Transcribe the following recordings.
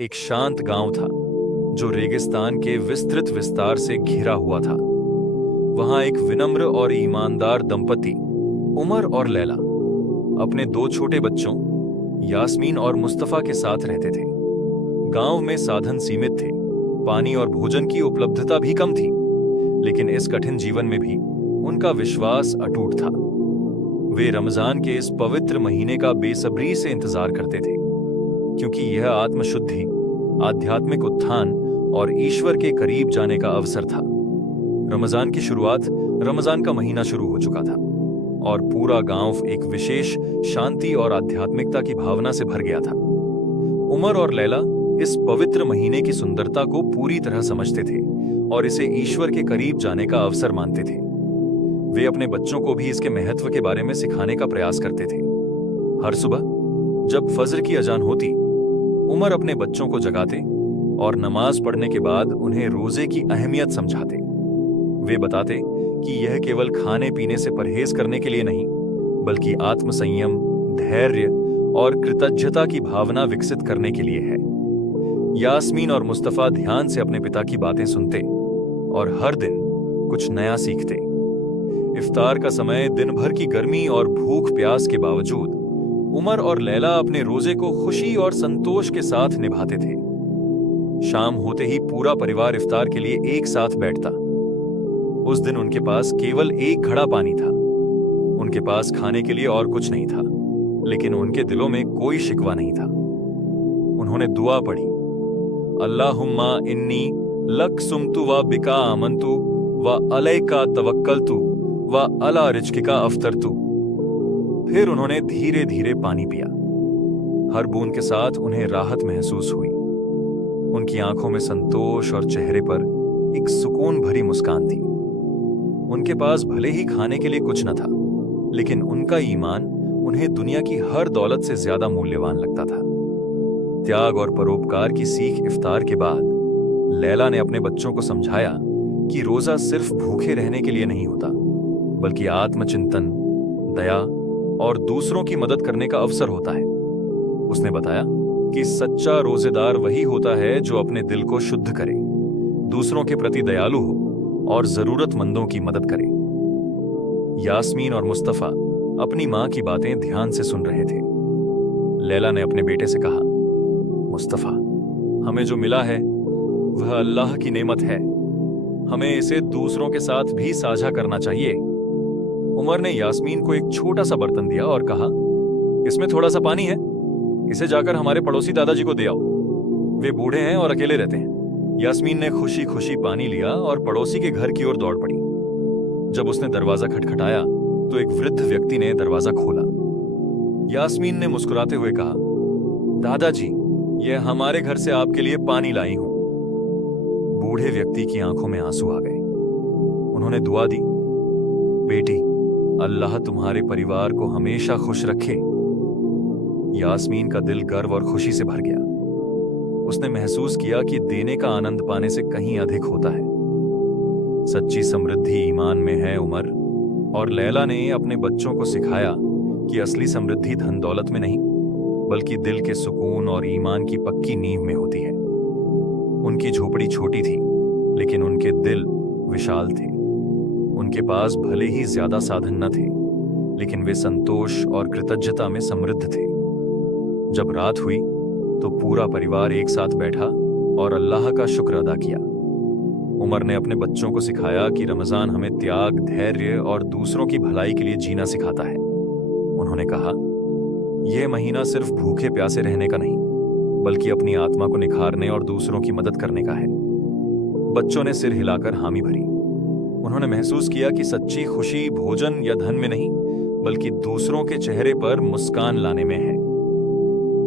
एक शांत गांव था जो रेगिस्तान के विस्तृत विस्तार से घिरा हुआ था। वहां एक विनम्र और ईमानदार दंपति उमर और लैला अपने दो छोटे बच्चों यास्मीन और मुस्तफा के साथ रहते थे। गांव में साधन सीमित थे, पानी और भोजन की उपलब्धता भी कम थी, लेकिन इस कठिन जीवन में भी उनका विश्वास अटूट था। वे रमजान के इस पवित्र महीने का बेसब्री से इंतजार करते थे, क्योंकि यह आत्मशुद्धि, आध्यात्मिक उत्थान और ईश्वर के करीब जाने का अवसर था। रमजान की शुरुआत, रमजान का महीना शुरू हो चुका था और पूरा गांव एक विशेष शांति और आध्यात्मिकता की भावना से भर गया था। उमर और लैला इस पवित्र महीने की सुंदरता को पूरी तरह समझते थे और इसे ईश्वर के करीब जाने का अवसर मानते थे। वे अपने बच्चों को भी इसके महत्व के बारे में सिखाने का प्रयास करते थे। हर सुबह जब फजर की अजान होती, उमर अपने बच्चों को जगाते और नमाज पढ़ने के बाद उन्हें रोजे की अहमियत समझाते। वे बताते कि यह केवल खाने पीने से परहेज करने के लिए नहीं, बल्कि आत्मसंयम, धैर्य और कृतज्ञता की भावना विकसित करने के लिए है। यास्मीन और मुस्तफा ध्यान से अपने पिता की बातें सुनते और हर दिन कुछ नया सीखते। इफ्तार का समय दिन भर की गर्मी और भूख प्यास के बावजूद उमर और लैला अपने रोजे को खुशी और संतोष के साथ निभाते थे। शाम होते ही पूरा परिवार इफ्तार के लिए एक साथ बैठता। उस दिन उनके पास केवल एक घड़ा पानी था। उनके पास खाने के लिए और कुछ नहीं था, लेकिन उनके दिलों में कोई शिकवा नहीं था। उन्होंने दुआ पढ़ी, अल्लाहुम्मा इन्नी लक सुमतु व बिका आमंतु व अलैका तवक्कलतु व अला रिज्किका अफ्तरतु। फिर उन्होंने धीरे धीरे पानी पिया। हर बूंद के साथ उन्हें राहत महसूस हुई। उनकी आंखों में संतोष और चेहरे पर एक सुकून भरी मुस्कान थी। उनके पास भले ही खाने के लिए कुछ न था, लेकिन उनका ईमान उन्हें दुनिया की हर दौलत से ज्यादा मूल्यवान लगता था। त्याग और परोपकार की सीख इफ्तार के बाद लैला ने अपने बच्चों को समझाया कि रोजा सिर्फ भूखे रहने के लिए नहीं होता, बल्कि आत्मचिंतन, दया और दूसरों की मदद करने का अवसर होता है। उसने बताया कि सच्चा रोजेदार वही होता है जो अपने दिल को शुद्ध करे, दूसरों के प्रति दयालु हो और जरूरतमंदों की मदद करे। यास्मीन और मुस्तफा अपनी मां की बातें ध्यान से सुन रहे थे। लैला ने अपने बेटे से कहा, मुस्तफा, हमें जो मिला है वह अल्लाह की नेमत है। हमें इसे दूसरों के साथ भी साझा करना चाहिए। उमर ने यास्मीन को एक छोटा सा बर्तन दिया और कहा, इसमें थोड़ा सा पानी है, इसे जाकर हमारे पड़ोसी दादाजी को दे आओ। वे बूढ़े हैं और अकेले रहते हैं। यास्मीन ने खुशी खुशी पानी लिया और पड़ोसी के घर की ओर दौड़ पड़ी। जब उसने दरवाजा खटखटाया तो एक वृद्ध व्यक्ति ने दरवाजा खोला। यास्मीन ने मुस्कुराते हुए कहा, दादाजी, यह हमारे घर से आपके लिए पानी लाई हूं। बूढ़े व्यक्ति की आंखों में आंसू आ गए। उन्होंने दुआ दी, बेटी, अल्लाह तुम्हारे परिवार को हमेशा खुश रखे। यास्मीन का दिल गर्व और खुशी से भर गया। उसने महसूस किया कि देने का आनंद पाने से कहीं अधिक होता है। सच्ची समृद्धि ईमान में है। उमर और लैला ने अपने बच्चों को सिखाया कि असली समृद्धि धन दौलत में नहीं, बल्कि दिल के सुकून और ईमान की पक्की नींव में होती है। उनकी झोपड़ी छोटी थी, लेकिन उनके दिल विशाल थे। उनके पास भले ही ज्यादा साधन न थे, लेकिन वे संतोष और कृतज्ञता में समृद्ध थे। जब रात हुई तो पूरा परिवार एक साथ बैठा और अल्लाह का शुक्र अदा किया। उमर ने अपने बच्चों को सिखाया कि रमजान हमें त्याग, धैर्य और दूसरों की भलाई के लिए जीना सिखाता है। उन्होंने कहा, यह महीना सिर्फ भूखे प्यासे रहने का नहीं, बल्कि अपनी आत्मा को निखारने और दूसरों की मदद करने का है। बच्चों ने सिर हिलाकर हामी भरी। उन्होंने महसूस किया कि सच्ची खुशी भोजन या धन में नहीं, बल्कि दूसरों के चेहरे पर मुस्कान लाने में है।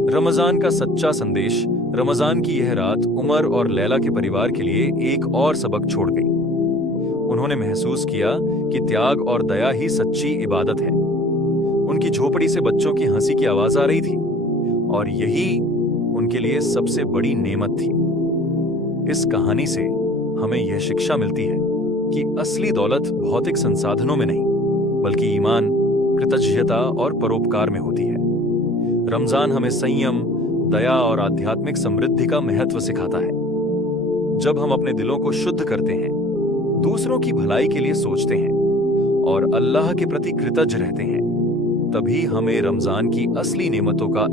रमजान का सच्चा संदेश, रमजान की यह रात उमर और लैला के परिवार के लिए एक और सबक छोड़ गई। उन्होंने महसूस किया कि त्याग और दया ही सच्ची इबादत है। उनकी झोपड़ी से बच्चों की हंसी की आवाज आ रही थी और यही उनके लिए सबसे बड़ी नेमत थी। इस कहानी से हमें यह शिक्षा मिलती है कि असली दौलत भौतिक संसाधनों में नहीं, बल्कि ईमान, कृतज्ञता और परोपकार में होती है। रमजान हमें संयम, दया और आध्यात्मिक समृद्धि का महत्व सिखाता है। जब हम अपने दिलों को शुद्ध करते हैं, दूसरों की भलाई के लिए सोचते हैं और अल्लाह के प्रति कृतज्ञ रहते हैं, तभी हमें रमजान की असली नेमतों का